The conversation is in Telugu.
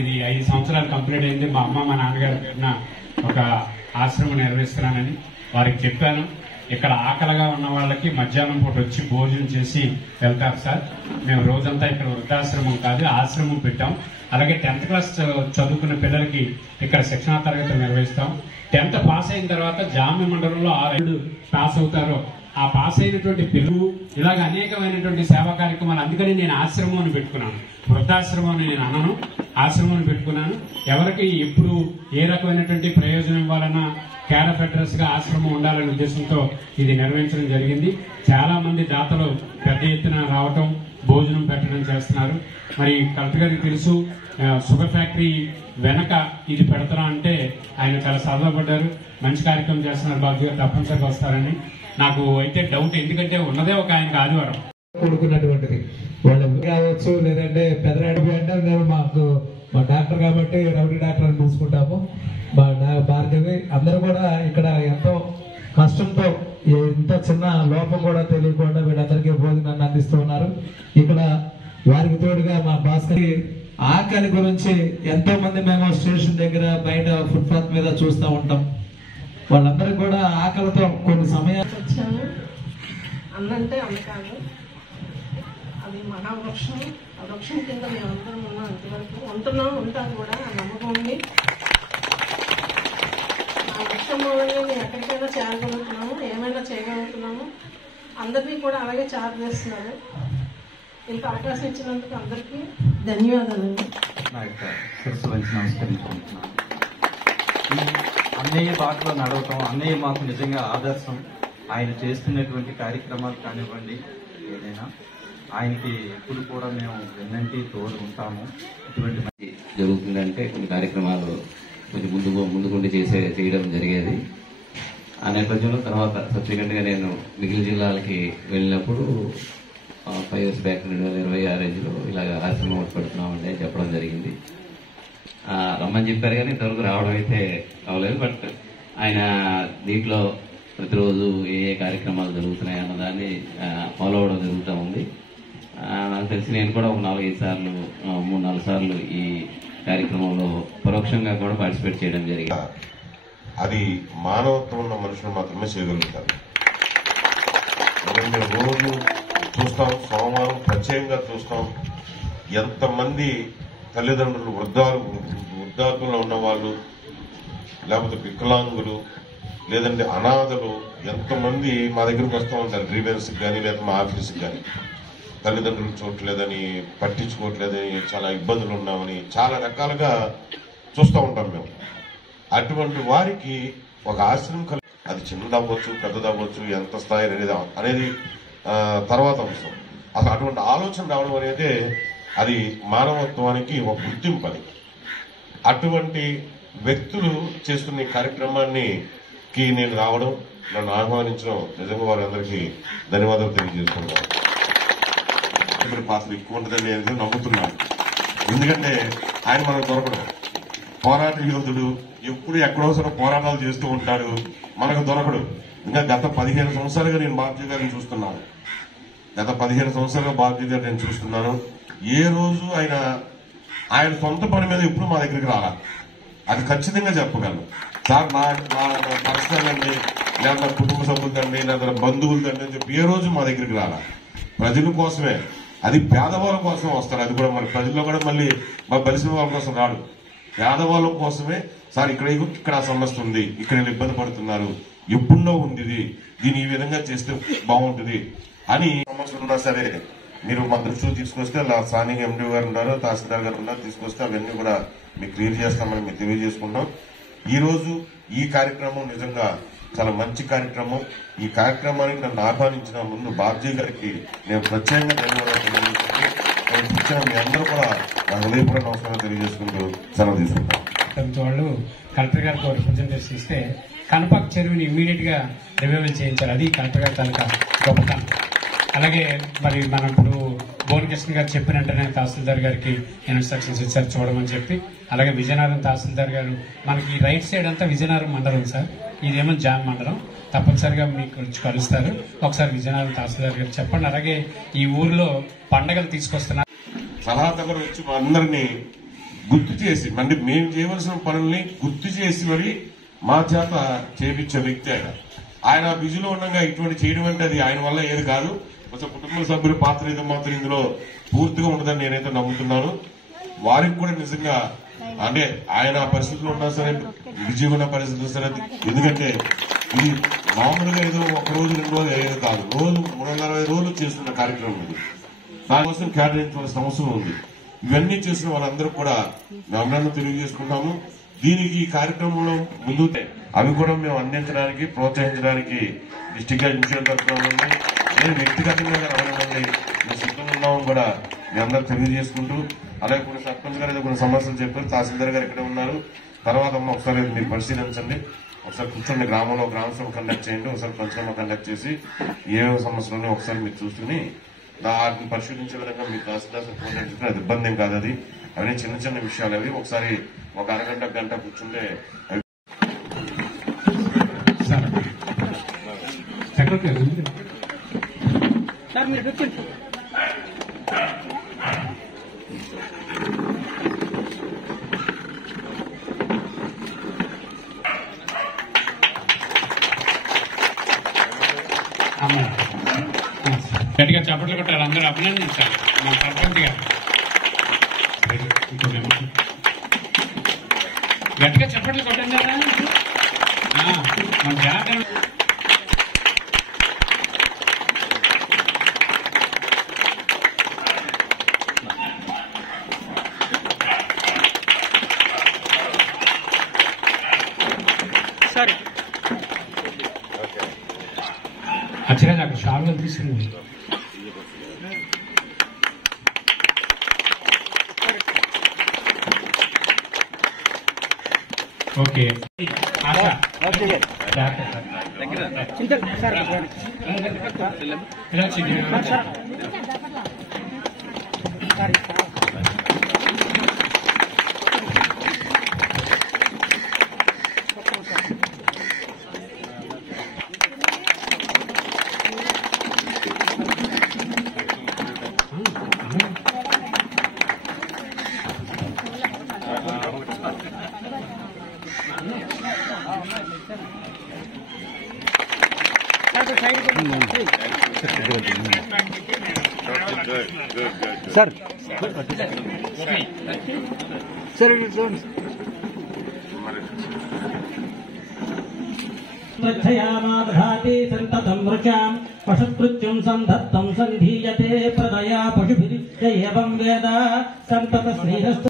ఇది 5 సంవత్సరాలు కంప్లీట్ అయింది. మా అమ్మ మా నాన్నగారి పేరున ఒక ఆశ్రమం నిర్వహిస్తున్నానని వారికి చెప్పాను. ఇక్కడ ఆకలిగా ఉన్న వాళ్ళకి మధ్యాహ్నం పూట వచ్చి భోజనం చేసి వెళ్తారు సార్. మేము రోజంతా ఇక్కడ వృద్ధాశ్రమం కాదు ఆశ్రమం పెట్టాం. అలాగే 10th క్లాస్ చదువుకున్న పిల్లలకి ఇక్కడ శిక్షణా తరగతులు నిర్వహిస్తాం. 10th పాస్ అయిన తర్వాత జామ్య మండలంలో 6 పాస్ అవుతారో ఆ పాస్ అయినటువంటి పిల్లలు ఇలాగ అనేకమైనటువంటి సేవా కార్యక్రమాలు. అందుకని నేను ఆశ్రమం అని పెట్టుకున్నాను, వృద్ధాశ్రమం అని నేను అనను, ఆశ్రమం అని పెట్టుకున్నాను. ఎవరికి ఎప్పుడు ఏ రకమైనటువంటి ప్రయోజనం ఇవ్వాలన్నా కేర్ ఆఫ్ అడ్రస్ గా ఆశ్రమం ఉండాలనే ఉద్దేశంతో ఇది నిర్వహించడం జరిగింది. చాలా మంది దాతలు పెద్ద ఎత్తున రావటం, భోజనం పెట్టడం చేస్తున్నారు. మరి కలెక్టర్ గారికి తెలుసు, షుగర్ ఫ్యాక్టరీ వెనక ఇది పెడతారా అంటే ఆయన చాలా సరదాపడ్డారు. మంచి కార్యక్రమం చేస్తున్నారు బాబు గారు, తప్పనిసరిగా వస్తారని. నాకు అయితే డౌట్, ఎందుకంటే ఉన్నదే ఒక ఆయనకు ఆదివారం కూడుకున్నటువంటిది. వాళ్ళు కావచ్చు, లేదంటే పెదరాడి అంటే మేము మా డాక్టర్ కాబట్టి రౌడీ డాక్టర్ అని పిలుచుకుంటాము. మా భార్గవి అందరూ కూడా ఇక్కడ ఎంతో కష్టంతో ఇంత చిన్న లోపం కూడా తెలియకుండా వీళ్ళందరికీ భోజనాన్ని అందిస్తూ ఉన్నారు. ఇక్కడ వారికి తోడుగా మా భాస్కర్ ఆకలి గురించి ఎంతో మంది మేము స్టేషన్ దగ్గర బయట ఫుట్పాత్ మీద చూస్తూ ఉంటాం. వాళ్ళందరికీ కూడా ఆకలితో కొన్ని సమయాలు వచ్చాము. అన్నంటే అందుకాదు, అది మహావృక్షం. ఆ వృక్షం కింద మేము అందరం ఉన్నాం, ఇంతవరకు ఉంటాం కూడా. ఆ నమ్మకం ఉంది. ఆ వృక్షం మూలంగా మేము ఎక్కడికైనా చేరగలుగుతున్నాము, ఏమైనా చేయగలుగుతున్నాము. అందరికీ కూడా అలాగే చార్జ్ చేస్తున్నారు. ఇంత అవకాశం ఇచ్చినందుకు అందరికీ ధన్యవాదాలండి. నా యొక్క శిరస్సు వంచి నమస్కరించుకుంటున్నాను. అన్నయ్య బాటలో నడవటం, అన్నయ్య మాకు నిజంగా ఆదర్శం. ఆయన చేస్తున్నటువంటి కార్యక్రమాలు కానివ్వండి, ఏదైనా ఆయనకి ఎప్పుడు కూడా మేము వెన్నంటి తోడు ఉంటాము. ఇటువంటి జరుగుతుందంటే కొన్ని కార్యక్రమాలు కొంచెం ముందుకుండి చేయడం జరిగేది. ఆ నేపథ్యంలో తర్వాత సబ్సిక్వెంట్ గా నేను మిగిలిన జిల్లాలకి వెళ్ళినప్పుడు 5 years బ్యాక్ 2020 ఆ రేంజ్లో ఇలాగ ఆశ్రమం ఒకటి పెడుతున్నామండి అని చెప్పడం జరిగింది. రమ్మని చెప్పారు కానీ ఇంతవరకు రావడం అయితే అవ్వలేదు. బట్ ఆయన దీంట్లో ప్రతిరోజు ఏ కార్యక్రమాలు జరుగుతున్నాయి అన్నదాన్ని ఫాలో అవడం జరుగుతూ ఉంది. నాకు తెలిసి నేను కూడా ఒక 4-5 సార్లు 3-4 సార్లు ఈ కార్యక్రమంలో పరోక్షంగా కూడా పార్టిసిపేట్ చేయడం జరిగింది. అది మానవత్వం ఉన్న మనుషులు మాత్రమే చేయగలుగుతారు. రోజు చూస్తాం, సోమవారం ప్రత్యేకంగా చూస్తాం, ఎంతమంది తల్లిదండ్రులు వృద్ధాప్యంలో ఉన్న వాళ్ళు, లేకపోతే వికలాంగులు, లేదంటే అనాథలు ఎంతమంది మా దగ్గరకు వస్తూ ఉంటారు. గ్రీవెన్స్కి కానీ లేదా మా ఆఫీస్కి కానీ తల్లిదండ్రులు చూడట్లేదని, పట్టించుకోవట్లేదని, చాలా ఇబ్బందులు ఉన్నామని చాలా రకాలుగా చూస్తూ ఉంటాం మేము. అటువంటి వారికి ఒక ఆశ్రమం అది చిన్నదవ్వచ్చు, పెద్దదవ్వచ్చు, ఎంత స్థాయి అనేది తర్వాత అంశం. అసలు అటువంటి ఆలోచన రావడం అనేది అది మానవత్వానికి ఒక గుర్తింపు. అది అటువంటి వ్యక్తులు చేస్తున్న ఈ కార్యక్రమానికి నేను రావడం, నన్ను ఆహ్వానించడం నిజంగా వారందరికీ ధన్యవాదాలు తెలియజేస్తున్నాను. ఇప్పుడు పాత్ర ఎక్కువ ఉంటుందని నేను నమ్ముతున్నాను. ఎందుకంటే ఆయన మనకు దొరకడం పోరాట యోధుడు, ఎప్పుడు ఎక్కడోసారి పోరాటాలు చేస్తూ ఉంటాడు, మనకు దొరకడు. ఇంకా గత 15 సంవత్సరాలుగా నేను బాబ్జీ గారిని చూస్తున్నాను. గత 15 సంవత్సరాలుగా బాబ్జీ గారిని నేను చూస్తున్నాను. ఏ రోజు ఆయన సొంత పని మీద ఎప్పుడు మా దగ్గరికి రాలా, అది ఖచ్చితంగా చెప్పగలను. సార్ నా పర్సనల్ అండి, లేదా కుటుంబ సభ్యులదండి, లేదా బంధువులదండి అని చెప్పి ఏ రోజు మా దగ్గరికి రాలా. ప్రజల కోసమే, అది పేదవాళ్ళ కోసం వస్తారు. అది కూడా మన ప్రజల్లో కూడా మళ్ళీ మా బలిసిన వాళ్ళ కోసం రాడు, పేదవాళ్ళ కోసమే. సార్ ఇక్కడ సమస్య ఉంది, ఇక్కడ ఇబ్బంది పడుతున్నారు, ఎప్పుడో ఉంది, దీన్ని ఈ విధంగా చేస్తే బాగుంటుంది అని సమస్యలు ఉన్నా సరే మీరు మా దృష్టిలో తీసుకొస్తే, స్థానిక ఎండీ గారు ఉన్నారు, తహసీల్దార్ గారు ఉన్నారు, తీసుకొస్తే అవన్నీ కూడా మీకు క్లియర్ చేస్తామని మేము తెలియజేసుకుంటాం. ఈ రోజు ఈ కార్యక్రమం నిజంగా చాలా మంచి కార్యక్రమం. ఈ కార్యక్రమానికి నన్ను ఆహ్వానించిన ముందు బాబ్జీ గారికి నేను ప్రత్యేకంగా ధన్యవాదాలు తెలియజేసుకుంటూ మీ అందరూ కూడా నా హృదయపూర్వక నమస్కారం తెలియజేసుకుంటూ సెలవు తీసుకుంటాం. వాళ్ళు కలెక్టర్ గారికి రిప్రజెంటేషన్ ఇస్తే కనపక్ చెరువుని ఇమ్మీడియట్ గా రివైవల్ చేయించారు. అది కలెక్టర్ గారి తనక గొప్పతనం. అలాగే మరి మనం ఇప్పుడు భువనకృష్ణ గారు చెప్పిన వెంటనే తహసీల్దార్ గారికి ఇన్స్ట్రక్షన్స్ ఇచ్చారు చూడమని చెప్పి. అలాగే విజయనగరం తహసీల్దార్ గారు, మనకి రైట్ సైడ్ అంతా విజయనగరం మండలం సార్, ఇదేమో జామ్ మండలం, తప్పనిసరిగా మీకు వచ్చి కలుస్తారు. ఒకసారి విజయనగరం తహసీల్దార్ గారు చెప్పండి. అలాగే ఈ ఊర్లో పండగలు తీసుకొస్తున్నారు, సలహా దగ్గర వచ్చి మా అందరినీ గుర్తు చేసి అంటే మేము చేయవలసిన పనుల్ని గుర్తు చేసి మరి మా చేత చేపించే వ్యక్తి ఆయన బిజీలో ఉండగా ఇటువంటి చేయడం అంటే అది ఆయన వల్ల ఏది కాదు. కొంచెం కుటుంబ సభ్యుల పాత్ర అయితే మాత్రం ఇందులో పూర్తిగా ఉండదని నేనైతే నమ్ముతున్నాను. వారికి కూడా నిజంగా అంటే ఆయన పరిస్థితుల్లో ఉన్నా సరే, బిజీ ఉన్న పరిస్థితులు సరే, ఎందుకంటే ఇది మామూలుగా ఏదో ఒక రోజు 2 రోజులు అయ్యేది కాదు. రోజు 360 రోజులు చేస్తున్న కార్యక్రమం ఇది. దానికోసం కేటాయించవలసిన అవసరం ఉంది. ఇవన్నీ చేసిన వాళ్ళందరూ కూడా మేము తెలియజేసుకుంటాము. దీనికి ఈ కార్యక్రమంలో ముందు అవి కూడా మేము అందించడానికి ప్రోత్సహించడానికి డిస్ట్రిక్ట్ అడ్మిషన్ తరఫున నేను వ్యక్తిగతంగా రావడం మేము సిద్ధంగా ఉన్నామని కూడా మీ అందరూ తెలియజేసుకుంటూ, అలాగే కొన్ని సర్పంచ్ గారు ఏదో కొన్ని సమస్యలు చెప్పారు. తహసీల్దార్ గారు ఇక్కడే ఉన్నారు. తర్వాత ఒకసారి మీరు పరిశీలించండి. ఒకసారి కూర్చొని గ్రామంలో గ్రామసభ కండక్ట్ చేయండి. ఒకసారి పంచనామా కండక్ట్ చేసి ఏ సమస్యలు ఒకసారి మీరు చూసుకుని వాటిని పరిశీలించే విధంగా మీ తహసీల్దార్ పోటీ అది ఇబ్బంది ఏం కాదు. అది అవన్నీ చిన్న చిన్న విషయాలు. అవి ఒకసారి ఒక అరగంట గంట కూర్చుంటే గట్టిగా చప్పట్లు కొట్టారు. అందరూ అభినందించాలి మా సర్పంచ్ గారు. గట్టిగా చప్పట్లు కొట్టండి కదా మన జనార్దన్. సరే అచ్చరాజ్ అక్కడ షార్లో తీసుకుంది. ఓకే సార్ సార్ ప్రచ్చయామాదధాతి సంతతం వృచాం పశుకృత్యం సంధత్తం సంధీయతే ప్రదయా పశుభిరిత్య ఏవం వేద సంతత శ్రీరస్తు